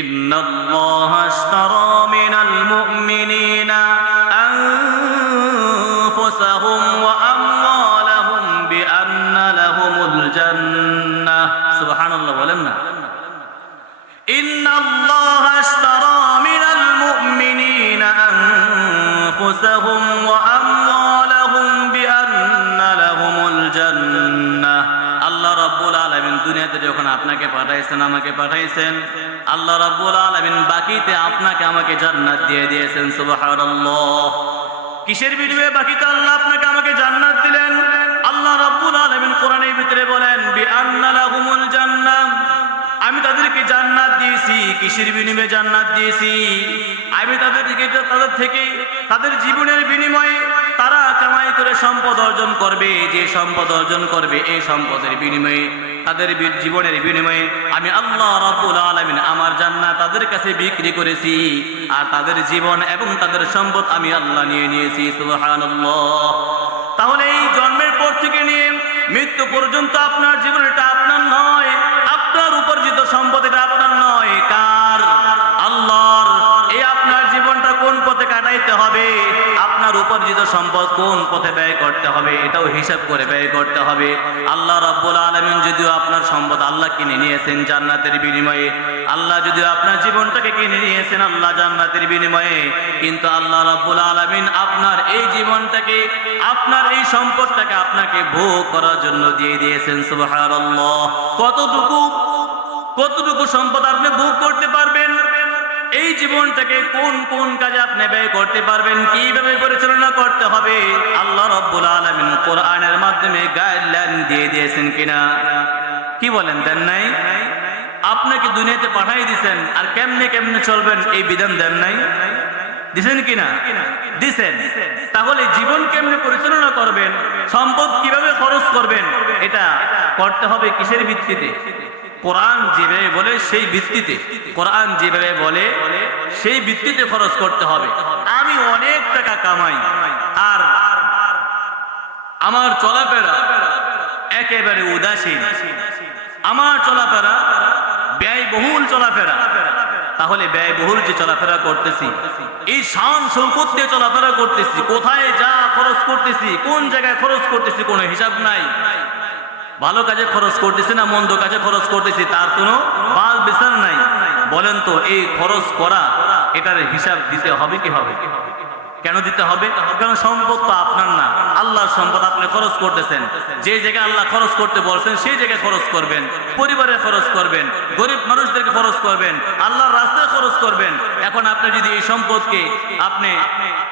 ইন্নাল্লাহা আশতারা মিনাল মুমিনিনা আনফুসাহুম ওয়া আমওয়ালাহুম বিআন্না লাহুমুল জান্নাহ। সুবহানাল্লাহ বলেন না। ইন্নাল্লাহা আশতারা মিনাল মুমিনিনা আনফুসাহুম ওয়া আমওয়ালাহুম বিআন্না লাহুমুল জান্নাহ। আল্লাহ রাব্বুল আলামিন দুনিয়াতে যখন আপনাকে পাঠাইছেন, আমাকে পাঠাইছেন, আল্লাহ রাব্বুল আলামিন বাকিতে আপনাকে আমাকে জান্নাত দিয়ে দিয়েছেন। সুবহানাল্লাহ। কিসের বিনিময়ে বাকিতে আল্লাহ আপনাকে আমাকে জান্নাত দিলেন? আল্লাহ রাব্বুল আলামিন কোরআনের ভিতরে বলেন বিআন্না লাহুমুল জান্নাহ, আমি তাদেরকে জান্নাত দিয়েছি। কিসের বিনিময়ে জান্নাত দিয়েছি? আমি তাদের থেকে তাদের জীবনের বিনিময়ে তারা কামাই করে সম্পদ অর্জন করবে। যে সম্পদ অর্জন করবে, এই সম্পদের বিনিময়ে, তাদের জীবনের বিনিময়ে আমি আল্লাহ রাব্বুল আলামিন আমার জান্নাত তাদের কাছে বিক্রি করেছি। আর তাদের জীবন এবং তাদের সম্পদ আমি আল্লাহ নিয়ে নিয়েছি। সুবহানাল্লাহ। তাহলে এই জন্মের পর থেকে নিয়ে মৃত্যু পর্যন্ত আপনার জীবন এটা আপনার নয়, আপনার উপার্জিত সম্পদ এটা আপনার নয়। কার? আল্লাহর। এই আপনার জীবনটা কোন পথে কাটাইতে হবে, আপনার উপার্জিত সম্পদ কোন পথে ব্যয় করতে হবে, এটাও হিসাব করে ব্যয় করতে হবে। আল্লাহ রাব্বুল আলামিন যদিও আপনার সম্পদ আল্লাহ কিনে নিয়েছেন জান্নাতের বিনিময়ে, আল্লাহ যদিও আপনার জীবনটাকে কিনে নিয়েছেন আল্লাহ জান্নাতের বিনিময়ে, কিন্তু আল্লাহ রাব্বুল আলামিন আপনার এই জীবনটাকে, আপনার এই সম্পদটাকে আপনাকে ভোগ করার জন্য দিয়ে দিয়েছেন। সুবহানাল্লাহ। কতটুকু সম্পদ আপনি ভোগ করতে পারবেন, এই জীবনটাকে কোন কোন কাজে আপনি ব্যয় করতে পারবেন, কিভাবে পরিচালনা করতে হবে, আল্লাহ রাব্বুল আলামিন কোরআনের মাধ্যমে গাইডলাইন দিয়ে দিয়েছেন কিনা? কি বলেন, দেন নাই? আপনাকে দুনিয়াতে পাঠাই দিয়েছেন, আর কেমনে কেমনে চলবেন এই বিধান দেন নাই? দিছেন কিনা? দিছেন। তাহলে জীবন কেমনে পরিচালনা করবেন, সম্পদ কিভাবে খরচ করবেন, এটা করতে হবে কিসের ভিত্তিতে? কোরআন যেভাবে বলে সেই ভিত্তিতে, কোরআন যেভাবে বলে সেই ভিত্তিতে খরচ করতে হবে। আমি অনেক টাকা কামাই আর আমার চলাফেরা একেবারে উদাসীন, আমার চলাফেরা ব্যয়বহুল চলাফেরা, তাহলে ব্যয়বহুল যে চলাফেরা করতেছি, এই শান শৌকত দিয়ে চলাফেরা করতেছি, কোথায় যা খরচ করতেছি, কোন জায়গায় খরচ করতেছি কোনো হিসাব নাই। ভালো কাজে খরচ করতেছি না মন্দ কাজে খরচ করতেছি তার কোনো বাল বিচার নাই। বলেন তো এই খরচ করা, এটার হিসাব দিতে হবে কি হবে? কেন দিতে হবে? কারণ সম্পদ তো আপনার না, আল্লাহর সম্পদ। আপনি খরচ করতেছেন, যে জায়গায় আল্লাহ খরচ করতে বলছেন সেই জায়গায় খরচ করবেন, পরিবারে খরচ করবেন, গরিব মানুষদেরকে খরচ করবেন, আল্লাহর রাস্তায় খরচ করবেন। এখন আপনি যদি এই সম্পদকে আপনি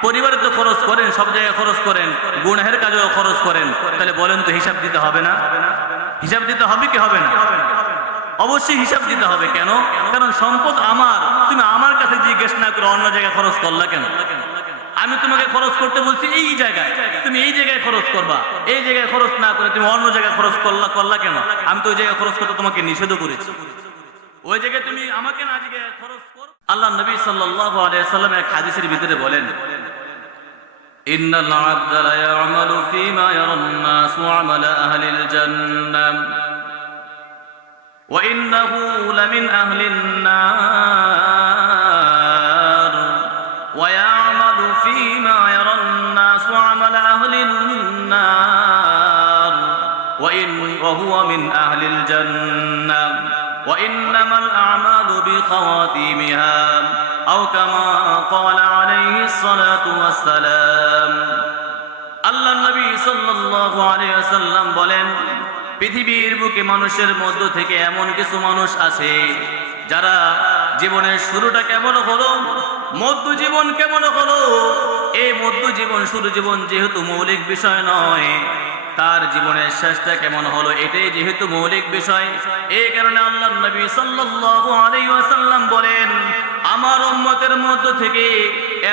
পরিবারে তো খরচ করেন, সব জায়গায় খরচ করেন, গুনাহের কাজেও খরচ করেন, তাহলে বলেন তো হিসাব দিতে হবে না? হিসাব দিতে হবে কি হবে না? অবশ্যই হিসাব দিতে হবে। কেন? কারণ সম্পদ আমার, তুমি আমার কাছে জিজ্ঞেস না করে অন্য জায়গায় খরচ করলা কেন? আমি তোমাকে খরচ করতে বলছি এই জায়গায়, তুমি এই জায়গায় খরচ করবা, এই জায়গায় খরচ না করে তুমি অন্য জায়গায় খরচ করলা কেন? আমি তো ওই জায়গায় খরচ করতে তোমাকে নিষেধ করেছি, ওই জায়গায় তুমি আমাকে না জায়গায় খরচ করো। আল্লাহ নবী সাল্লাল্লাহু আলাইহি ওয়াসাল্লাম এক হাদিসের ভিতরে বলেন, ইন্নাল আবদা লা ইয়ামালু ফীমা ইয়ারান নাসু আমালা আহলিল জান্নাহ ওয়া ইন্নাহু লামিন আহলিন নার ওয়া ইয়ামালু ফীমা ইয়ারান নাসু আমালা আহলিন নার ওয়া হুয়া মিন আহলিল জান্নাহ ওয়া ইন্নামাল আ'মালু বিখাওয়াতিমিহা আও কামা ক্বালা আলাইহিস সালাতু ওয়াস সালাম। আল্লাহ নবী সাল্লাল্লাহু আলাইহি ওয়াসাল্লাম বলেন, পৃথিবীর বুকে মানুষের মধ্য থেকে এমন কিছু মানুষ আছে যারা জীবনের শুরুটা কেমন হলো, মধ্য জীবন কেমন হলো, এই মধ্য জীবন শুরু জীবন যেহেতু মৌলিক বিষয় নয়, তার জীবনের শেষটা কেমন হলো এটাই যেহেতু মৌলিক বিষয়। এই কারণে আল্লাহ নবী সাল্লাল্লাহু আলাইহি ওয়াসাল্লাম বলেন, আমার উম্মতের মধ্য থেকে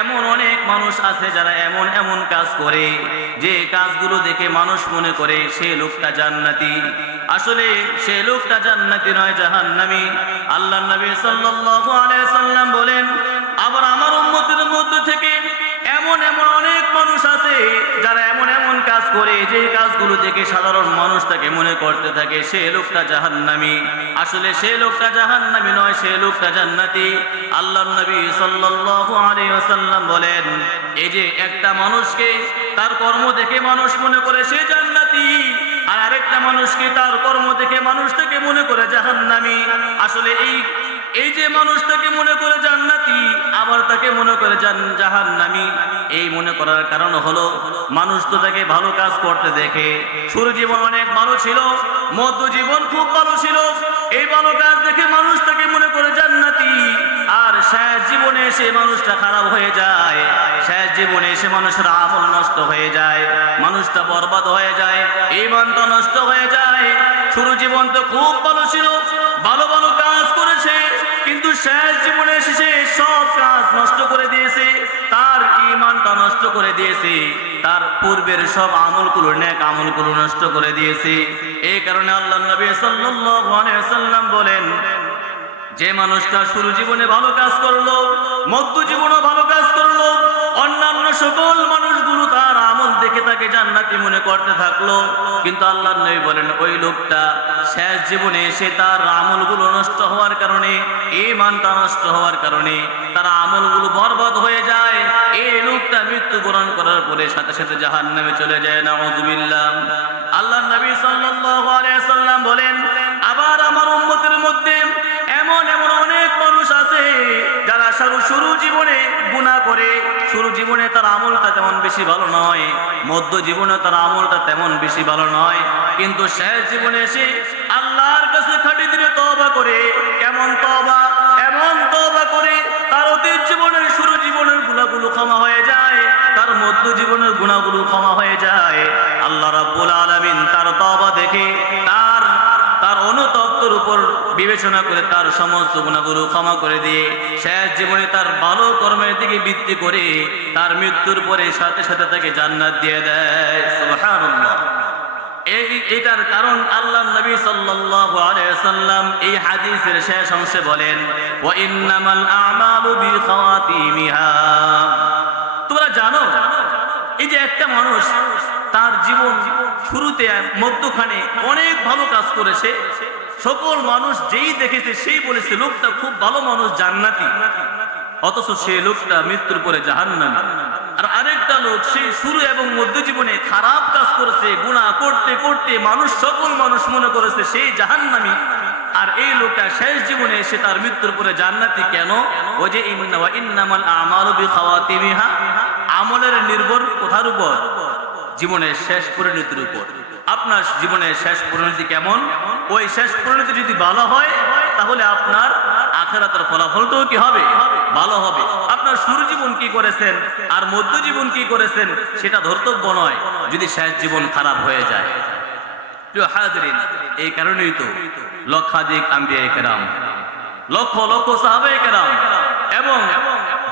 এমন অনেক মানুষ আছে যারা এমন এমন কাজ করে যে কাজগুলো দেখে মানুষ মনে করে সে লোকটা জান্নাতি, আসলে সে লোকটা জান্নাতি নয়, জাহান্নামী। আল্লাহ নবী সাল্লাল্লাহু আলাইহি ওয়াসাল্লাম বলেন, আবার আমার উম্মতের মধ্য থেকে এমন এমন এমন অনেক মানুষ আছে যারা এমন এমন কাজ করে যে কাজগুলো দেখে সাধারণ মানুষ তাকে মনে করতে থাকে সে লোকটা জাহান্নামী। আসলে সে লোকটা জাহান্নামী নয়, সে লোকটা জান্নাতি। আল্লাহর নবী সাল্লাল্লাহু আলাইহি ওয়াসাল্লাম বলেন, এই যে একটা মানুষকে তার কর্ম দেখে মানুষ মনে করে সে জান্নাতি, আর আরেকটা মানুষকে তার কর্ম দেখে মানুষ তাকে মনে করে জাহান্নামী। আসলে এই যে মানুষটাকে মনে করে জান্নাতি আবার তাকে মনে করে জাহান্নামী, এই মনে করার কারণ হলো মানুষ তো তাকে ভালো কাজ করতে দেখে। শুরু জীবন অনেক ভালো ছিল, মধ্য জীবন খুব ভালো ছিল, এই ভালো কাজ দেখে মানুষ তাকে মনে করে জান্নাতি। আর শেষ জীবনে এসে মানুষটা খারাপ হয়ে যায়, শেষ জীবনে এসে মানুষের আমল নষ্ট হয়ে যায়, মানুষটা বরবাদ হয়ে যায়, ঈমানটা নষ্ট হয়ে যায়। শুরু জীবন তো খুব ভালো ছিল, ভালো ভালো কাজ করেছে, কিন্তু শেষ জীবনে এসে সব কাজ নষ্ট করে দিয়েছে, তার ঈমানটা নষ্ট করে দিয়েছে, তার পূর্বের সব আমলগুলো নেক আমলগুলো নষ্ট করে দিয়েছে। এই কারণে আল্লাহর নবী সাল্লাল্লাহু আলাইহি ওয়াসাল্লাম বলেন, যে মানুষটা শুরু জীবনে ভালো কাজ করলো, মধ্য জীবনে ভালো কাজ করলো, অন্যান্য সকল মানুষগুলো তার আমল দেখে তাকে জান্নাতি মনে করতে থাকলো, কিন্তু আল্লাহর নবী বলেন ওই লোকটা শেষ জীবনে এসে তার আমলগুলো নষ্ট হওয়ার কারণে, ঈমানটা নষ্ট হওয়ার কারণে তার আমলগুলো বরবাদ হয়ে যায়। এই লোকটা মৃত্যুবরণ করার পরে সাথে সাথে জাহান্নামে চলে যায়, নাউযুবিল্লাহ। আল্লাহর নবী সাল্লাল্লাহু আলাইহি ওয়াসাল্লাম বলেন, আবার আমার উম্মতের মধ্যে এমন এমন অনেক মানুষ আছে যারা শুরু জীবনে গুনাহ করে, শুরু জীবনে তার আমলটা তেমন বেশি ভালো নয়, মধ্য জীবনে তার আমলটা তেমন বেশি ভালো নয়, কিন্তু শেষ জীবনে এসে আল্লাহর কাছে খাঁটি দিলে তওবা করে। কেমন তওবা? এমন তওবা করে তার অতীত জীবনের শুরু জীবনের গুনাহগুলো ক্ষমা হয়ে যায়, তার মধ্য জীবনের গুনাহগুলো ক্ষমা হয়ে যায়। আল্লাহ রাব্বুল আলামিন তার তওবা দেখে তার অনুতপ্তর উপর বিবেচনা করে তার সমস্ত গুনাহগুলো ক্ষমা করে দিয়ে শেষ জীবনে তার ভালো কর্মের দিকে ভিত্তি করে তার মৃত্যুর পরে সাথে সাথে তাকে জান্নাত দিয়ে দেয়। সুবহানাল্লাহ। এটার কারণ আল্লাহর নবী সাল্লাল্লাহু আলাইহি ওয়াসাল্লাম এই হাদিসের শেষ অংশে বলেন, ওয়া ইন্নামাল আ'মালু বিখাওয়াতিমিহা। তোমরা জানো এই যে একটা মানুষ তার জীবন শুরুতে মধ্যখানে অনেক ভালো কাজ করেছে, সকল মানুষ যেই দেখেছে সেই বলেছে লোকটা খুব ভালো মানুষ, জান্নাতি, অথচ সেই লোকটা মৃত্যুর পরে জাহান্নামী। আর আরেকটা লোক সেই শুরু এবং মধ্য জীবনে খারাপ কাজ করেছে, গুনাহ করতে করতে সকল মানুষ মনে করেছে সেই জাহান্নামী, আর এই লোকটা শেষ জীবনে এসে তার মৃত্যুর পরে জান্নাতি। কেন? ওই যে ইন্নামাল আ'মালু বিখাওয়াতিমিহা, আমলের নির্ভর কোথার উপর? জীবনের শেষ পরিণতির উপর। আপনার জীবনের শেষ পরিণতি কেমন? ওই শেষ পরিণতি যদি ভালো হয় তাহলে আপনার আখিরাতের ফলাফলটাও কি হবে? ভালো হবে। আপনার শুরু জীবন কি করেছেন আর মধ্য জীবন কি করেছেন সেটা ধর্তব্য নয় যদি শেষ জীবন খারাপ হয়ে যায়। প্রিয় হাজিরিন, এই কারণেই তো লক্ষাধিক আম্বিয়া কেরাম, লক্ষ লক্ষ সাহাবায়ে কেরাম এবং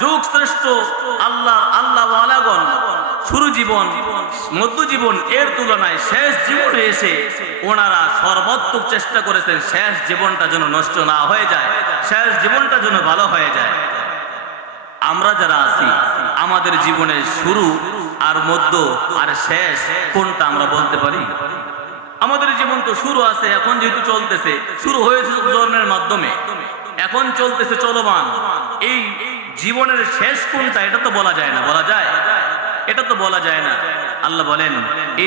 যুগ শ্রেষ্ঠ আল্লাহ ওয়ালাগণ শুরু জীবন মধ্য জীবন এর তুলনায় শেষ জীবনে এসে ওনারা সর্বোত্তম চেষ্টা করেছেন শেষ জীবনটা যেন নষ্ট না হয়ে যায়, শেষ জীবনটা যেন ভালো হয়ে যায়। আমরা যারা আছি আমাদের জীবনের শুরু আর মধ্য আর শেষ কোনটা আমরা বলতে পারি? আমাদের জীবন তো শুরু আছে, এখন যেহেতু চলতেছে, শুরু হয়েছে জন্মের মাধ্যমে, এখন চলতেছে চলমান। এই জীবনের শেষ কোনটা এটা তো বলা যায় না। বলা যায়? এটা তো বলা যায় না। আল্লাহ বলেন,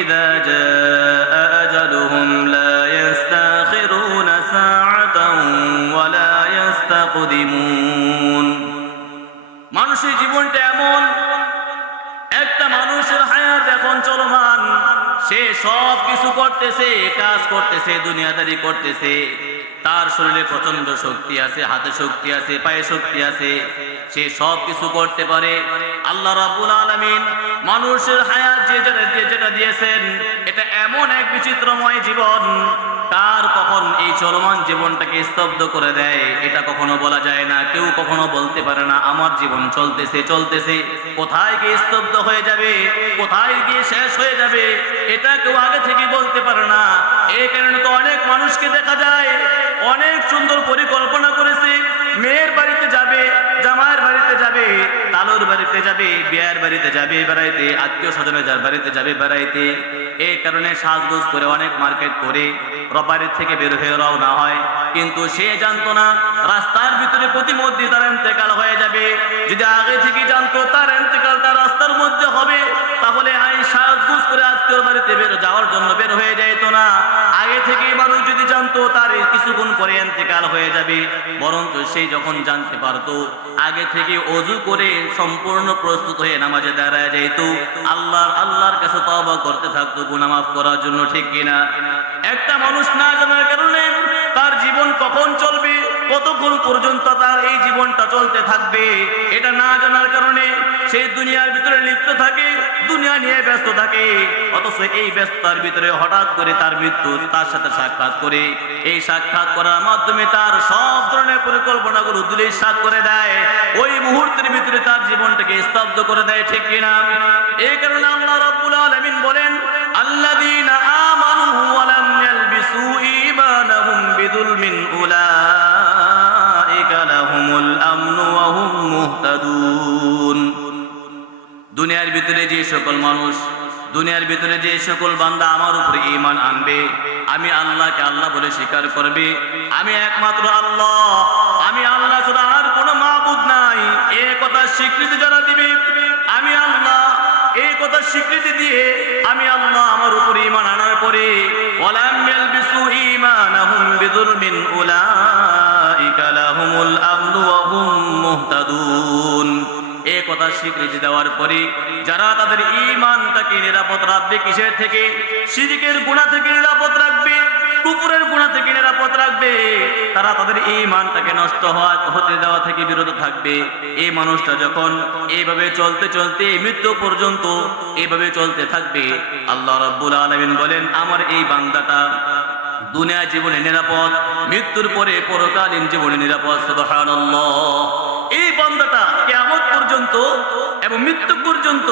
ইযা জাআ আজালুহুম লা ইস্তাখিরুনা সাআতান ওয়া লা ইস্তাকদিমুন। মানুষের জীবনটা এমন, একটা মানুষের হায়াত এখন চলমান, সে সব কিছু করতেছে, কাজ করতেছে, দুনিয়াদারি করতেছে, তার শরীরে প্রচন্ড শক্তি আছে, হাতে শক্তি আছে, পায়ে শক্তি আছে, সে সব কিছু করতে পারে। আল্লাহ রাব্বুল আলামিন মানুষের হায়াত যেটা দিয়েছেন এটা এমন এক বিচিত্রময় জীবন, কার কখন এই চলমান জীবনটাকে স্তব্ধ করে দেয় এটা কখনো বলা যায় না। কেউ কখনো বলতে পারে না আমার জীবন চলতেছে চলতেছে, কোথায় গিয়ে স্তব্ধ হয়ে যাবে, কোথায় গিয়ে শেষ হয়ে যাবে, এটা কেউ আগে থেকে বলতে পারে না। এই কারণে তো অনেক মানুষকে দেখা যায় অনেক সুন্দর পরিকল্পনা করেছে, মেয়ের বাড়িতে যাবে, জামাইয়ের বাড়িতে যাবে, তালুর বাড়িতে যাবে, বিয়ের বাড়িতে যাবে বেড়াইতে, আত্মীয় স্বজনের যার বাড়িতে যাবে বেড়াইতে। এই কারণে সাজগোজ করে অনেক মার্কেট করে বাড়ির থেকে বের হয়ে রওনা হয়, কিন্তু সে জানতো না রাস্তার ভিতরে প্রতিমধ্যে তার ইন্তেকাল হয়ে যাবে। যদি আগে থেকে জানতো তার ইন্তেকালটা রাস্তার মধ্যে হবে, তাহলে এই সাজগোজ করে আত্মীয় বাড়িতে বের যাওয়ার জন্য বের হয়ে যাইত না। আগে থেকেই মানুষ যদি জানতো তার কিছুক্ষণ পরে ইন্তেকাল হয়ে যাবে, বরঞ্চ সেই যখন জানতে পারতো আগে থেকে ওযু করে সম্পূর্ণ প্রস্তুত হয়ে নামাজে দাঁড়ায় যেত, আল্লাহর কাছে তওবা করতে থাকতো গুনাহ মাফ করার জন্য, ঠিক কিনা? একটা মানুষ না জানার কারণে তার জীবন কখন চলবে, কতক্ষণ পর্যন্ত তার এই জীবনটা চলতে থাকবে, এটা না জানার কারণে সে দুনিয়ার ভিতরে লিপ্ত থাকে, দুনিয়া নিয়ে ব্যস্ত থাকে। অথচ এই ব্যস্ততার ভিতরে হঠাৎ করে তার মৃত্যু তার সাথে সাক্ষাৎ করে, এই সাক্ষাৎ করার মাধ্যমে তার সব ধরনের পরিকল্পনাগুলো ধূলিসাৎ করে দেয়, ওই মুহূর্তের ভিতরে তার জীবনটাকে স্তব্ধ করে দেয়, ঠিক কিনা? এই কারণে আল্লাহ রাব্বুল আলামিন বলেন আল্লাযীনা আমানু ওয়া লাম ইয়ালবিসু ঈমানাহুম বিযুলমিন উলাইকা লাহুমুল আমনু ওয়া হুম মুহতাদুন। দুনিয়ার ভিতরে যে সকল মানুষ, দুনিয়ার ভিতরে যে সকল বান্দা আমার উপরে ঈমান আনবে, আমি আল্লাহকে আল্লাহ বলে স্বীকার করবে, আমি একমাত্র আল্লাহ, আমি আল্লাহ ছাড়া আর কোনো মাবুদ নাই, এই কথা স্বীকৃতি যারা দিবে, আমি আল্লাহ এই কথা স্বীকৃতি দিয়ে আমি আল্লাহ আমার উপরে ঈমান আনার পরে ওয়ালাম ইয়ালবিসু ঈমানাহুম বিযুলমিন উলাইকা লাহুমুল আমনু ওয়া হুম মুহতাদুন, এই কথা স্বীকৃতি দেওয়ার পরে যারা তাদের ঈমানটাকে নিরাপদ রাখবে, কিসের থেকে? শিরকের গুনাহ থেকে নিরাপদ রাখবে, কুফরের গুনাহ থেকে নিরাপদ রাখবে, তারা তাদের ঈমানটাকে নষ্ট হতে দেওয়া থেকে বিরত থাকবে। এই মানুষটা যখন এইভাবে চলতে চলতে মৃত্যু পর্যন্ত এইভাবে চলতে থাকবে, আল্লাহ রাব্বুল আলামিন বলেন আমার এই বান্দাটা দুনিয়া জীবনে নিরাপদ, মৃত্যুর পরে পরকালীন জীবনে নিরাপদ। সুবহানাল্লাহ। এই বান্দাটা কিয়ামত পর্যন্ত এবং মৃত্যু পর্যন্ত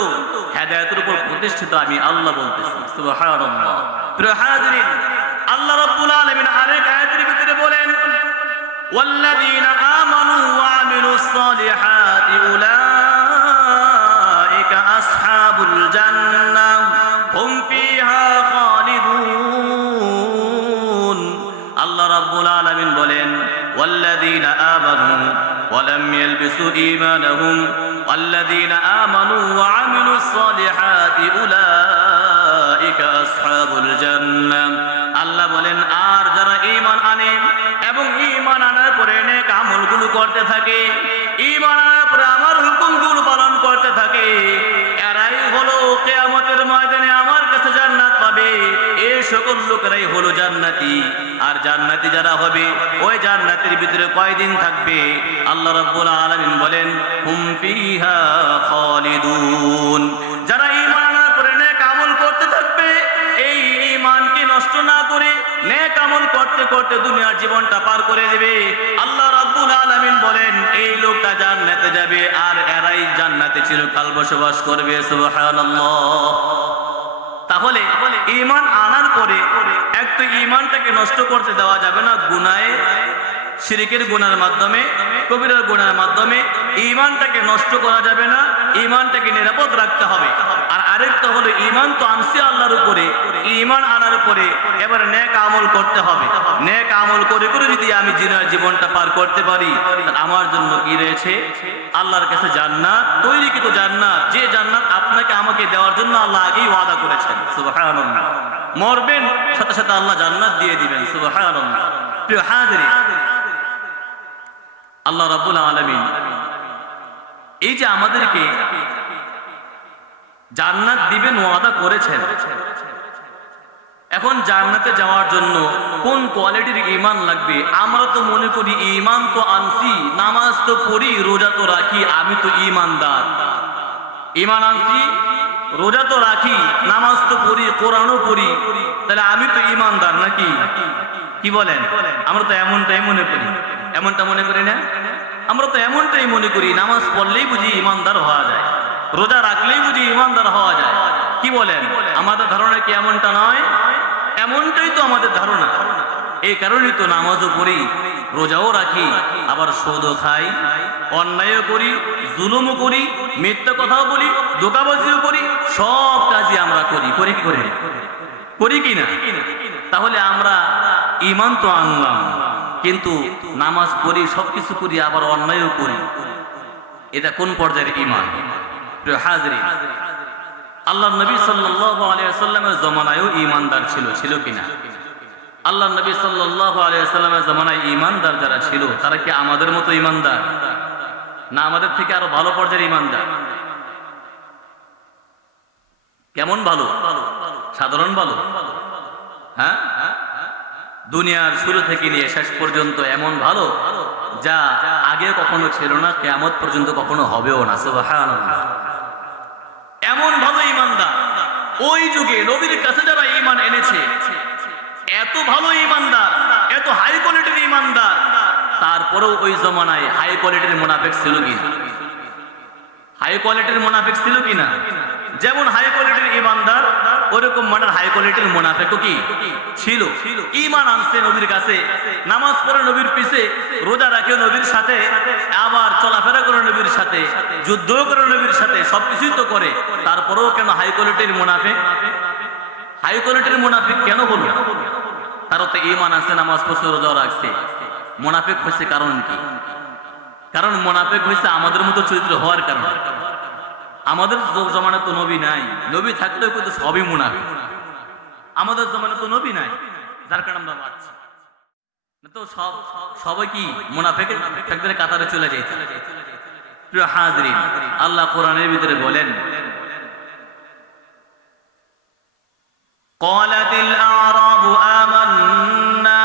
হেদায়েতের উপর প্রতিষ্ঠিত, আমি আল্লাহ বলতেছি। সুবহানাল্লাহ। প্রিয় হাজিরিন, আল্লাহ রাব্বুল আলামিন আরেক আয়াতের ভিতরে বলেন ওয়াল্লাযীনা আমানু ওয়া আমিলুস সালিহাতি উলাইকা আসহাবুল জান্নাহ হুম ফিহা খালিদুন। আল্লাহ রাব্বুল আলামিন বলেন ওয়াল্লাযীনা আমানু ওয়া লাম ইয়ালবিসু ঈমানাহুম ওয়াল্লাযীনা আমানু ওয়া আমিলুস সালিহাতি উলাইকা আসহাবুল জান্নাহ। আল্লাহ বলেন আর যারা ঈমান আনে এবং ঈমান আনার পরে নেক আমলগুলো করতে থাকে, ঈমান আনার পরে আমার হুকুমগুলো পালন করতে থাকে, এরাই হলো কিয়ামতের ময়দানে আমার কাছে জান্নাত পাবে। এই সকল লোকেরাই হলো জান্নাতি। আর জান্নাতি যারা হবে ওই জান্নাতের ভিতরে কয়দিন থাকবে? আল্লাহ রাব্বুল আলামিন বলেন হুম ফিহা খালিদুন। যারা ঈমান আনার পরে নেক আমল করতে থাকবে, এই ঈমানকে নষ্ট না করে নেক আমল করতে করতে দুনিয়ার জীবনটা পার করে দেবে, আল্লাহ রাব্বুল আলামিন বলেন এই লোকটা জান্নাতে যাবে আর এরাই জান্নাতে চিরকাল বসবাস করবে। সুবহানাল্লাহ। তাহলে ঈমান আনার পরে এক তো ঈমানটাকে নষ্ট করতে দেওয়া যাবে না গুনাহে, শিরকের গুনার মাধ্যমে, কবিরার গুনার মাধ্যমে ঈমানটাকে নষ্ট করা যাবে না, ঈমানটাকে নিরাপদ রাখতে হবে। আর আরেকটা হলো ঈমান তো আনছি আল্লাহর উপরে, ঈমান আনার পরে এবার নেক আমল করতে হবে। নেক আমল করে করে যদি আমি জীবনটা পার করতে পারি, আমার জন্য কি রয়েছে? আল্লাহর কাছে জান্নাত, তৈরিকৃত জান্নাত, যে জান্নাত আপনাকে আমাকে দেওয়ার জন্য আল্লাহ আগেই ওয়াদা করেছেন। সুবহানাল্লাহ। মরবেন সাথে সাথে আল্লাহ জান্নাত দিয়ে দিবেন। সুবহানাল্লাহ। প্রিয় হাজিরিন, আল্লাহ রাব্বুল আলামিন এই যে আমাদেরকে জান্নাত দিবেন ওয়াদা করেছেন, এখন জান্নাতে যাওয়ার জন্য কোন কোয়ালিটির ঈমান লাগবে? আমরা তো মনে করি ঈমান তো আনছি, নামাজ তো পড়ি, রোজা তো রাখি, আমি তো ঈমানদার। ঈমান আনছি, রোজা তো রাখি, নামাজ তো পড়ি, কোরআনও পড়ি, তাহলে আমি তো ইমানদার নাকি? কি বলেন? আমরা তো এমনটাই মনে করি। এমনটা মনে করি না? আমরা তো এমনটাই মনে করি, নামাজ পড়লেই বুঝি ইমানদার হওয়া যায়, রোজা রাখলেই বুঝি ইমানদার হওয়া যায়। কি বলেন? আমাদের ধারণা কি এমনটা নয়? এমনটাই তো আমাদের ধারণা। এই কারণেই তো নামাজও পড়ি, রোজাও রাখি, আবার সুদও খাই, অন্যায়ও করি, জুলুমও করি, মিথ্যা কথাও বলি, ধোঁকাবাজিও করি, সব কাজই আমরা করি। করি কি করি? করি কি না? তাহলে আমরা ঈমান তো আনলাম, কিন্তু নামাজ পড়ি, সবকিছু করি, আবার অন্যায়ও করি। এটা কোন পর্যায়ের ঈমান? প্রিয় হাজরিন, আল্লাহ নবী সাল্লাল্লাহু আলাইহি ওয়াসাল্লামের জমানায়ও ঈমানদার ছিল কিনা? আল্লাহ নবী সাল্লাল্লাহু আলাইহি ওয়াসাল্লামের জমানায় ঈমানদার যারা ছিল, তারা কি আমাদের মতো ঈমানদার, না আমাদের থেকে আরো ভালো পর্যায়ের ঈমানদার? কেমন ভালো? সাধারণ ভালো? হ্যাঁ, দুনিয়ার শুরু থেকে নিয়ে শেষ পর্যন্ত এমন ভালো যা আগে কখনো ছিল না, কিয়ামত পর্যন্ত কখনো হবেও না। সুবহানাল্লাহ। এমন ভালো ঈমানদার ওই যুগে নবীর কাছে যারা ঈমান এনেছে, এত ভালো ঈমানদার, এত হাই কোয়ালিটির ঈমানদার, তারপরেও ওই জমানায় হাই কোয়ালিটির মুনাফিক ছিল কিনা? হাই কোয়ালিটির মুনাফিক ছিল কিনা? যেমন হাই কোয়ালিটির ঈমানদার, ওরকম মানের হাই কোয়ালিটির মুনাফিকও কি ছিল? ঈমান আনছে নবীর কাছে, নামাজ পড়ে নবীর পিছে, রোজা রাখে নবীর সাথে, আবার চলাফেরা করে নবীর সাথে, যুদ্ধ করে নবীর সাথে, সবকিছুই তো করে, তারপরেও কেন হাই কোয়ালিটির মুনাফিক? হাই কোয়ালিটির মুনাফিক কেন হলো? তারা তো ঈমান আছে, নামাজ পড়ছে, রোজা রাখছে, মুনাফিক হয়েছে কারণ কি? কারণ মুনাফিক হয়েছে আমাদের মতো চরিত্র হওয়ার কারণে। আমাদের জমানা তো নবী নাই, নবী থাকলেও কিন্তু সবই মুনাফিক। আমাদের জমানা তো নবী নাই, যার কারণে আমরা বাঁচছি তো সবাই কি মুনাফিকের কাতারে চলে যায়। প্রিয় হাজরিন, আল্লাহ কোরআনের ভিতরে বলেন, قالت الأعراب آمنا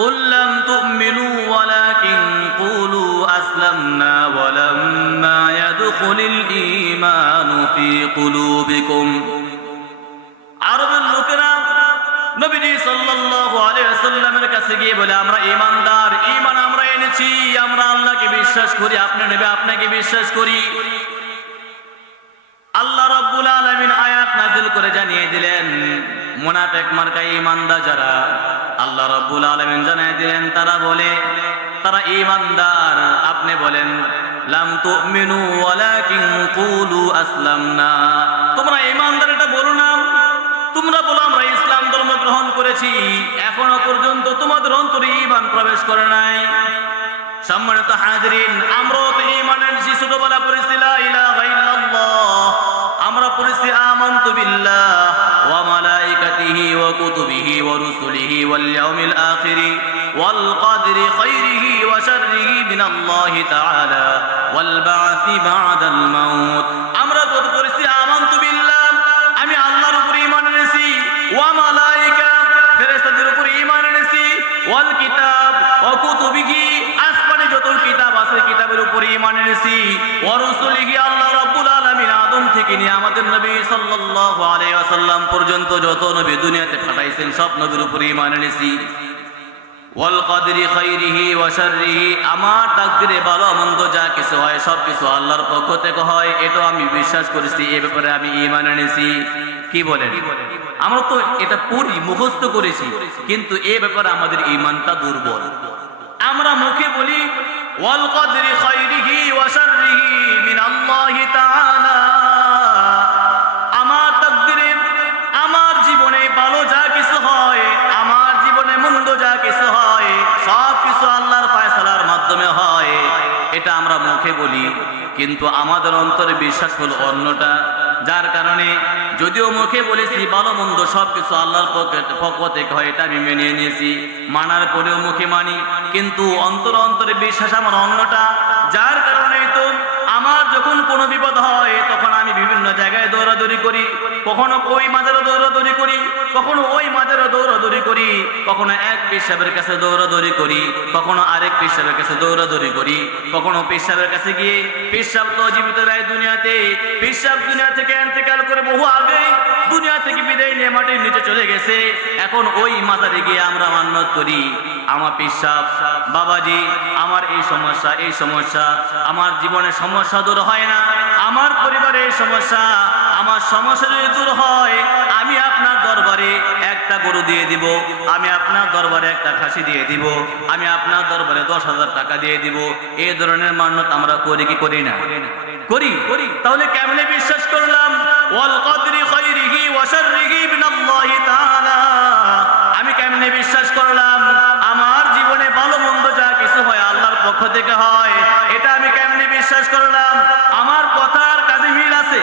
قل لم تؤمنوا ولكن قولوا أسلمنا ولما يدخل الإيمان في قلوبكم। আরবের লোকেরা নবী সাল্লাল্লাহু আলাইহি ওয়াসাল্লামের কাছে গিয়ে বলে, আমরা ঈমানদার, ঈমান আমরা এনেছি, আমরা আল্লাহকে বিশ্বাস করি, আপনি নবী আপনাকে বিশ্বাস করি। আল্লাহ রাব্বুল আলামিন আয়াত নাযিল করে জানিয়ে দিলেন, মুনাফিক মার্কা ঈমানদার যারা, আল্লাহ রাব্বুল আলামিন জানিয়ে দিলেন তারা বলে, তারা ঈমানদার। আপনি বলেন লাম তুমিনু ওয়ালাকিন কুলু আসলামনা, তোমরা ঈমানদার এটা বলো না, তোমরা বলো আমরা ইসলাম ধর্ম গ্রহণ করেছি, এখনো পর্যন্ত তোমাদের অন্তরে ঈমান প্রবেশ করে নাই। সম্মানিত হাজরিন, আমরাও তো ঈমান এনেছি, ছোটবেলা পড়েছি লা ইলাহা ইল্লাল্লাহ, আমরা পড়েছি আমানতু বিল্লাহ ওয়া মালাইকাতিহি ওয়া কুতুবিহি ওয়া রুসুলিহি ওয়াল ইয়াউমিল আখির ওয়াল কদরি খাইরিহি ওয়া শাররিহি মিনাল্লাহি তাআলা ওয়াল বা'সি বা'দাল মাউত। আমরা কত পড়েছি আমানতু বিল্লাহ, আমি আল্লাহর উপর ঈমান এনেছি, ওয়া মালাইকা ফেরেশতাদের উপর ঈমান এনেছি, ওয়াল কিতাব ওয়া কুতুবিহি আসমানি যত কিতাব আছে কিতাবের উপর ঈমান এনেছি, ওয়া রুসুলিহি আল্লাহ রাব্বুল আলামিন আদম থেকে নিয়ে আমাদের নবী সাল্লাল্লাহু আলাইহি ওয়াসাল্লাম পর্যন্ত যত নবী দুনিয়াতে পাঠাইছেন সব নবীর উপর ঈমান এনেছি, ওয়াল কদরি খাইরিহি ওয়া শাররিহি, আমার তাকদীরে ভালো মন্দ যা কিছু হয় সব কিছু আল্লাহর পক্ষ থেকে হয়, এটা আমি বিশ্বাস করেছি, এই ব্যাপারে আমি ঈমান এনেছি। কি বলেন? আমরা তো এটা পড়ি, মুখস্থ করেছি, কিন্তু এই ব্যাপারে আমাদের ঈমানটা দুর্বল। আমরা মুখে বলি ওয়াল কদরি খাইরিহি ওয়া শাররিহি মিনাল্লাহি তাআলা, আমার তাকদীরে, আমার জীবনে ভালো যা কিছু হয়, আমার জীবনে মন্দ যা কিছু হয়, সব কিছু আল্লাহর ফয়সালার মাধ্যমে হয়, এটা আমরা মুখে বলি, কিন্তু আমাদের অন্তরে বিশ্বাস হলো অন্যটা। যার কারণে যদিও মুখে বলেছি ভালো মন্দ সব কিছু আল্লাহর পক্ষ থেকে হয়, এটা আমি মেনে নিয়েছি, মানার পরেও মুখে মানি, কিন্তু অন্তরে বিশ্বাস আমার অন্যটা। যার কারণে তো আমার যখন কোনো বিপদ হয় তখন আমি বিভিন্ন জায়গায় দৌড়াদৌড়ি করি, কখনো ওই মাজারে দৌড়াদৌড়ি করি, কখনো ওই মাজারে দৌড়াদৌড়ি করি, কখনো এক পীর সাহেবের কাছে দৌড়াদৌড়ি করি, কখনো আরেক পীর সাহেবের কাছে দৌড়াদৌড়ি করি, কখনো পীর সাহেবের কাছে গিয়ে, পীর সাহেব তো জীবিত নাই দুনিয়াতে, পীর সাহেব দুনিয়া থেকে ইন্তেকাল করে বহু আগেই দুনিয়া থেকে বিদায় নিয়ে মাটির নিচে চলে গেছে। এখন ওই মাজারে গিয়ে আমরা মান্যত করি, আমার পীর সাহেব বাবাজি আমার এই সমস্যা, এই সমস্যা, আমার জীবনের সমস্যা দূর হয় না, আমার পরিবারের এই সমস্যা, আমার সমস্যা যদি দূর হয় আমি আপনার দরবারে একটা গরু দিয়ে দিব, আমি আপনার দরবারে একটা খাসি দিয়ে দিব, আমি আপনার দরবারে 10,000 টাকা দিয়ে দিব। এই ধরনের মান্যত আমরা করি কি করি না? করি। তাহলে কেমনে বিশ্বাস করলাম ওয়াল কদরি খাইরিহি ওয়া শাররিহি মিনাল্লাহি তাআলা? আমি কেমনে বিশ্বাস করলাম আমার জীবনে ভালো মন্দ যা কিছু হয় আল্লাহর পক্ষ থেকে হয়? এটা আমি কেমনে বিশ্বাস করলাম? আমার কথার কাজে মিল আছে,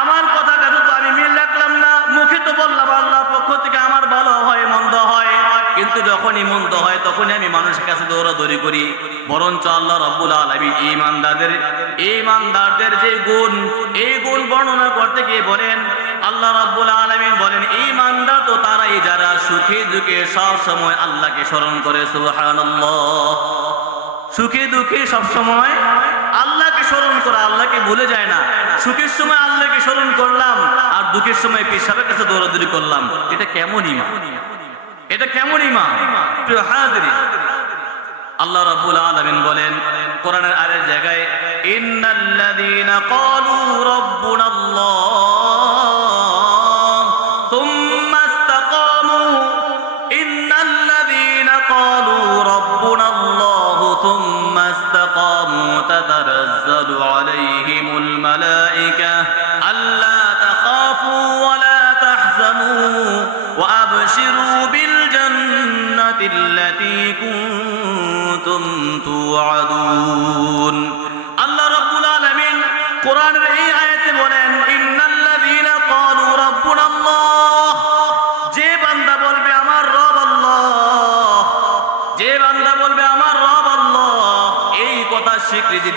আমার কথা কাজে তো আমি মিল রাখলাম না, মুখে তো বললাম আল্লাহর পক্ষ থেকে আমার ভালো হয় মন্দ হয়, কিন্তু যখনই মন্দ হয় তখনই আমি মানুষের কাছে দৌড়াদৌড়ি করি। বরঞ্চ আল্লাহ রাব্বুল আলামিন ঈমানদারদের যে গুণ, এই গুণ বর্ণনা করতে গিয়ে বলেন, আল্লাহ রাব্বুল আলামিন বলেন ঈমানদার তো তারাই যারা সুখে দুঃখে সব সময় আল্লাহকে স্মরণ করে। সুবহানাল্লাহ। সুখে দুঃখে সব সময় আল্লাহকে স্মরণ করা, আল্লাহকে ভুলে যায় না। সুখের সময় আল্লাহকে স্মরণ করলাম আর দুঃখের সময় পীর সাহেবের কাছে দৌড়াদৌড়ি করলাম। এটা কেমন ঈমান? এটা কেমন ঈমান? প্রিয় হাজিরিন, আল্লাহ রাব্বুল আলামিন বলেন কোরআনের আরেক জায়গায়, ইন্নাল্লাযীনা ক্বালু রাব্বুনাল্লাহ সুম্মা ইসতাকামু, ইন্নাল্লাযীনা ক্বালু রাব্বুনাল্লাহ সুম্মা ইসতাকামু তাতানাজ্জালু আলাইহিমুল মালায়েকা আল্লা তাখাফু ওয়া লা তাহজানু ওয়া আবশিরু বিল জান্নাতি আল্লাতী কুনতুম তুআদুন। আল্লাহ রাব্বুল আলামিন কোরআনের এই আয়াতে বলেন, ইন্নাল্লাযীনা ক্বালু রাব্বুনাল্লাহ, যে বান্দা বলবে আমার রব আল্লাহ, যে বান্দা বলবে আমার রব আল্লাহ, এই কথা স্বীকৃতি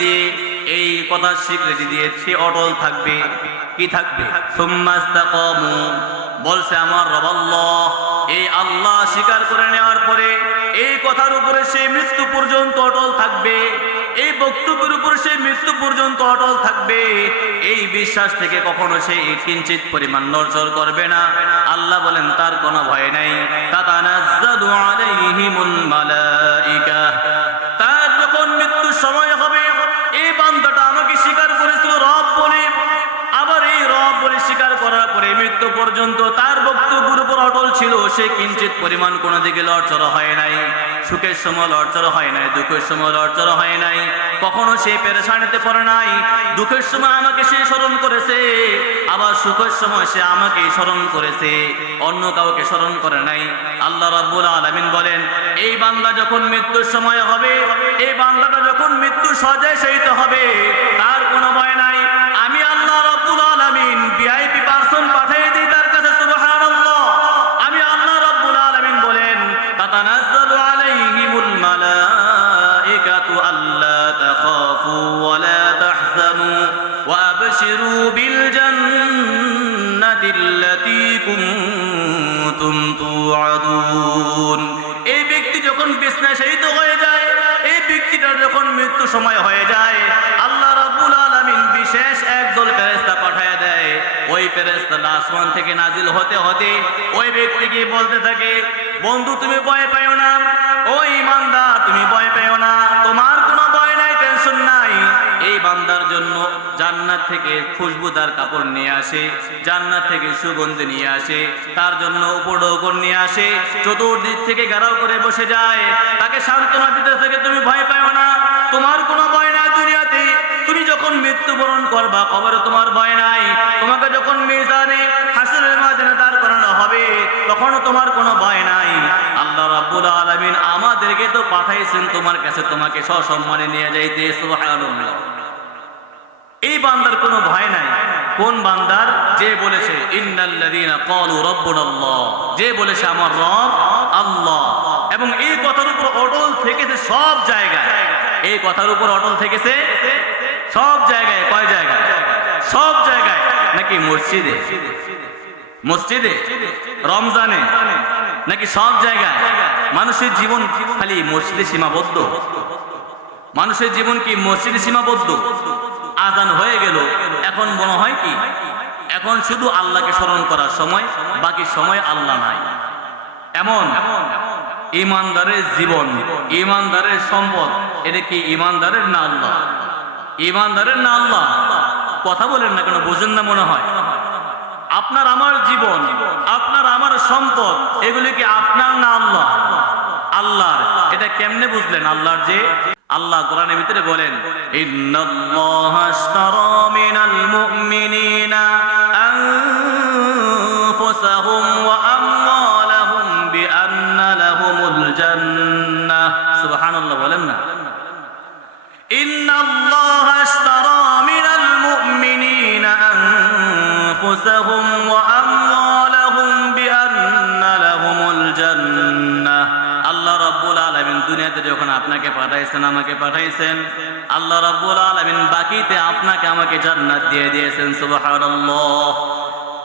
দিয়ে সে অটল থাকবে। কি থাকবে? সুম্মা ইসতাকামু, বলছে আমার রব আল্লাহ, এই আল্লাহ স্বীকার করে নেওয়ার পরে এই কথার উপরে সে মৃত্যু পর্যন্ত অটল থাকবে, এই বক্তব্যের উপর সে মৃত্যু পর্যন্ত অটল থাকবে, এই বিশ্বাস থেকে কখনো সে কিঞ্চিত পরিমাণ নড়চড় করবে না। আল্লাহ বলেন তার কোনো ভয় নাই। তাতানাজ্জালু আলাইহিমুল মালায়েকা, তার যখন মৃত্যুর সময় হবে, এই বান্দাটা আমাকে স্বীকার করেছিল রব বলে, আবার এই রব বলে স্বীকার করার পরে মৃত্যু পর্যন্ত তার বক্তব্যের উপর অটল ছিল, সে কিঞ্চিত পরিমাণ কোনো দিকে লড়চড় হয় নাই। সুখের সময় লড়চড় হয় নাই, দুঃখের সময় লড়চড় হয় নাই, কখনো সে পেরেশানিতে পড়ে নাই। দুঃখের সময় আমাকে সে স্মরণ করেছে, আবার সুখের সময় সে আমাকে স্মরণ করেছে, অন্য কাউকে স্মরণ করে নাই। আল্লাহ রাব্বুল আলামিন বলেন এই বান্দা যখন মৃত্যুর সময় হবে, এই বান্দাটা যখন মৃত্যু সজায় শায়িত হবে, তার কোনো ভয় নাই। আমি আল্লাহ রাব্বুল আলামিন ভিআইপি পারসন পাঠিয়ে দিই তার কাছে। সুবহানাল্লাহ। আমি আল্লাহ রাব্বুল আলামিন বলেন তাতানাজ্জালু আলাইহিমুল মালায়েকাতু আল্লা তাখাফু ওয়া লা তাহজানু ওয়া আবশিরু বিল জান্নাতি আল্লাতী কুনতুম তুআদুন। এই ব্যক্তি যখন বিছনায় শায়িত হয়ে যায়, এই ব্যক্তিটার যখন মৃত্যু সময় হয়ে যায়, আল্লাহ রাব্বুল আলামিন বিশেষ একদল ফেরেশতা পাঠিয়ে দেয়। ওই ফেরেশতা আসমান থেকে নাজিল হতে হতে ওই ব্যক্তিকে বলতে থাকে, বন্ধু তুমি ভয় পেও না, ও ঈমানদার তুমি ভয় পেও না, তোমার কোনো ভয় নাই, টেনশন নাই। এই বান্দার জন্য জান্নাত থেকে খুশবুদার কাপড় নিয়ে আসে, জান্নাত থেকে সুগন্ধি নিয়ে আসে, তার জন্য উপঢৌকন নিয়ে আসে, চতুর্দিক থেকে ঘেরাও করে বসে যায়, তাকে সান্ত্বনা দিতে থাকে তুমি ভয় পেও না, তোমার কোনো ভয় নাই দুনিয়াতে। তুমি যখন মৃত্যুবরণ করবা কবরে তোমার ভয় নাই, তোমাকে যখন মিজানে হাসরের ময়দানে দাঁড় করানো হবে তখনও তোমার কোনো ভয় নাই। আল্লাহ রাব্বুল আলামিন আমাদেরকে তো পাঠাইছেন তোমার কাছে তোমাকে সসম্মানে নিয়ে যাইতে। সুবহানাল্লাহ। এই বান্দার কোনো ভয় নাই। কোন বান্দার? যে বলেছে ইন্নাল্লাযীনা ক্বালু রাব্বুনাল্লাহ, যে বলেছে আমার রব আল্লাহ, এবং এই কথার উপর অটল থেকেছে সব জায়গায়। এই কথার উপর অটল থেকেছে সব জায়গায়। কয় জায়গায়? সব জায়গায়। নাকি কি মসজিদে? মসজিদে, রমজানে, নাকি সব জায়গায়? মানুষের জীবন খালি মসজিদে সীমাবদ্ধ? মানুষের জীবন কি মসজিদে সীমাবদ্ধ? আজান হয়ে গেল, এখন মনে হয় কি এখন শুধু আল্লাহকে স্মরণ করার সময়, বাকি সময় আল্লাহ নাই। এমন ইমানদারের জীবন, ইমানদারের সম্পদ, এটা কি ইমানদারের না আল্লাহ? ইমানদারের না আল্লাহ? কথা বলেন না কেন, বোঝেন না মনে হয়? আপনার আমার জীবন, আপনার আমার সম্পদ, এগুলি কি আপনার না আল্লাহ? আল্লাহর। এটা কেমনে বুঝলেন আল্লাহর? যে আল্লাহ কোরআনের ভিতরে বলেন, ইন্নাল্লাহা আশতারা মিনাল মুমিনিনা আনফুসাহুম ওয়া আমওয়ালাহুম বিআন্না লাহুমুল জান্নাহ। সুবহানাল্লাহ বলেন না? ইন্নাল্লাহা আশতারা মিনাল মুমিনিনা আনফুসাহুম ওয়া আমওয়ালাহুম বিআন্না লাহুমুল জান্নাহ। আল্লাহ রাব্বুল আলামিন দুনিয়াতে যখন আপনাকে পাঠাইছেন, আমাকে পাঠাইছেন, আল্লাহ রাব্বুল আলামিন বাকিতে আপনাকে আমাকে জান্নাত দিয়ে দিয়েছেন। সুবহানাল্লাহ।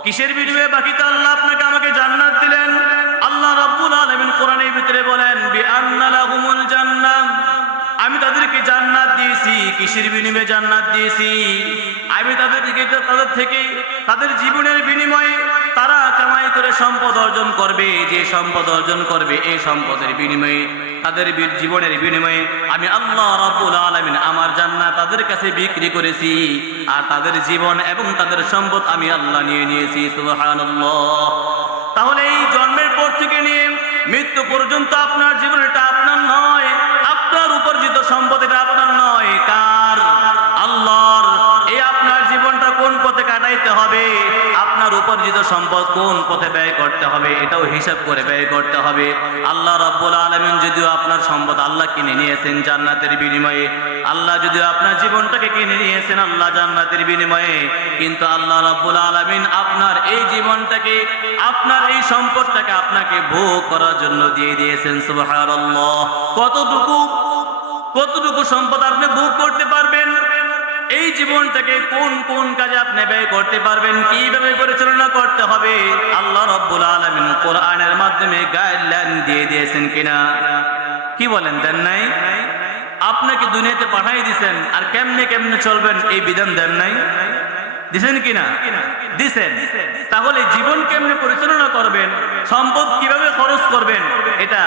কিসের বিনিময়ে বাকিতে আল্লাহ আপনাকে আমাকে জান্নাত দিলেন? আল্লাহ রাব্বুল আলামিন কোরআনের ভিতরে বলেন, বিআন্না লাহুমুল জান্নাহ, আমি তাদেরকে জান্নাত দিয়েছি। কিসের বিনিময়ে জান্নাত দিয়েছি? আমি তাদের থেকে তাদের জীবনের বিনিময়ে তারা কামাই করে সম্পদ অর্জন করবে। যে সম্পদ অর্জন করবে, এই সম্পদের বিনিময়ে, তাদের জীবনের বিনিময়ে আমি আল্লাহ রাব্বুল আলামিন আমার জান্নাত তাদের কাছে বিক্রি করেছি। আর তাদের জীবন এবং তাদের সম্পদ আমি আল্লাহ নিয়ে নিয়েছি। সুবহানাল্লাহ। তাহলে এই জন্মের পর থেকে নিয়ে মৃত্যু পর্যন্ত আপনার জীবন, এটা আপনার নয়। আপনার উপার্জিত সম্পদ এটা আপনার নয়। কার? আল্লাহর। এই আপনার জীবনটা কোন পথে কাটাইতে হবে, আপনার উপার্জিত সম্পদ কোন পথে ব্যয় করতে হবে, এটাও হিসাব করে ব্যয় করতে হবে। আল্লাহ রাব্বুল আলামিন যদিও আপনার সম্পদ আল্লাহ কিনে নিয়েছেন জান্নাতের বিনিময়ে, আল্লাহ যদিও আপনার জীবনটাকে কিনে নিয়েছেন আল্লাহ জান্নাতের বিনিময়ে, কিন্তু আল্লাহ রাব্বুল আলামিন আপনার এই জীবনটাকে, আপনার এই সম্পদটাকে আপনাকে ভোগ করার জন্য দিয়ে দিয়েছেন। সুবহানাল্লাহ। কতটুকু সম্পদ আপনি ভোগ করতে পারবেন? এই জীবনটাকে কোন কোন কাজে আপনি ব্যয় করতে পারবেন, কিভাবে পরিচালনা করতে হবে, আল্লাহ রাব্বুল আলামিন কোরআনের মাধ্যমে গাইডলাইন দিয়ে দিয়েছেন কিনা? কি বলেন, দেন নাই? আপনাকে দুনিয়াতে পাঠিয়ে দিয়েছেন, আর কেমনে কেমনে চলবেন এই বিধান দেন নাই? দিছেন কিনা? দিছেন। তাহলে জীবন কেমনে পরিচালনা করবেন, সম্পদ কিভাবে খরচ করবেন, এটা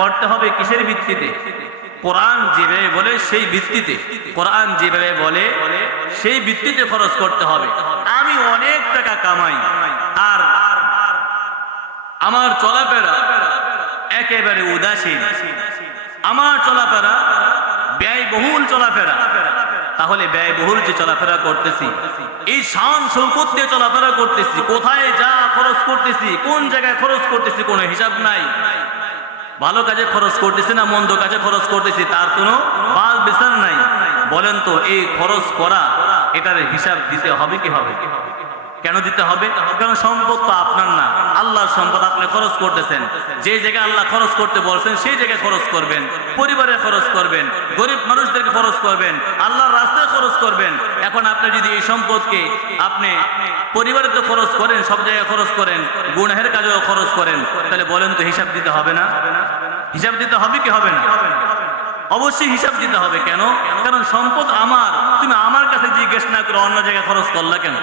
করতে হবে কিসের ভিত্তিতে? কোরআন যেভাবে বলে সেই ভিত্তিতে, কোরআন যেভাবে বলে সেই ভিত্তিতে খরচ করতে হবে। আমি অনেক টাকা কামাই আর আমার চলাফেরা একেবারে উদাসীন, আমার চলাফেরা ব্যয়বহুল চলাফেরা। তাহলে ব্যয়বহুল যে চলাফেরা করতেছি, এই শান শৌকত দিয়ে চলাফেরা করতেছি, কোথায় যা খরচ করতেছি, কোন জায়গায় খরচ করতেছি, কোনো হিসাব নাই। ভালো কাজে খরচ করতেছি না মন্দ কাজে খরচ করতেছি, তার কোনো বাল বিচার নাই। বলেন তো, এই খরচ করা, এটার হিসাব দিতে হবে কি হবে? কেন দিতে হবে? কারণ সম্পদ তো আপনার না, আল্লাহর সম্পদ। আপনি খরচ করতেছেন, যে জায়গায় আল্লাহ খরচ করতে বলছেন সেই জায়গায় খরচ করবেন, পরিবারে খরচ করবেন, গরিব মানুষদেরকে খরচ করবেন, আল্লাহর রাস্তায় খরচ করবেন। এখন আপনি যদি এই সম্পদকে আপনি পরিবারে তো খরচ করেন, সব জায়গায় খরচ করেন, গুনাহের কাজেও খরচ করেন, তাহলে বলেন তো হিসাব দিতে হবে না? হিসাব দিতে হবে কি হবে না? অবশ্যই হিসাব দিতে হবে। কেন? কারণ সম্পদ আমার, তুমি আমার কাছে জিজ্ঞেস না করে অন্য জায়গায় খরচ করলা কেন?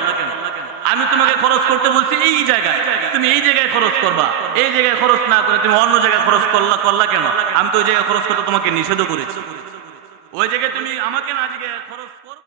আমি তোমাকে খরচ করতে বলছি এই জায়গায়, তুমি এই জায়গায় খরচ করবা, এই জায়গায় খরচ না করে তুমি অন্য জায়গায় খরচ করলা কেন? আমি তো ওই জায়গায় খরচ করতে তোমাকে নিষেধ করেছি, ওই জায়গায় তুমি আমাকে না জায়গায় খরচ করো।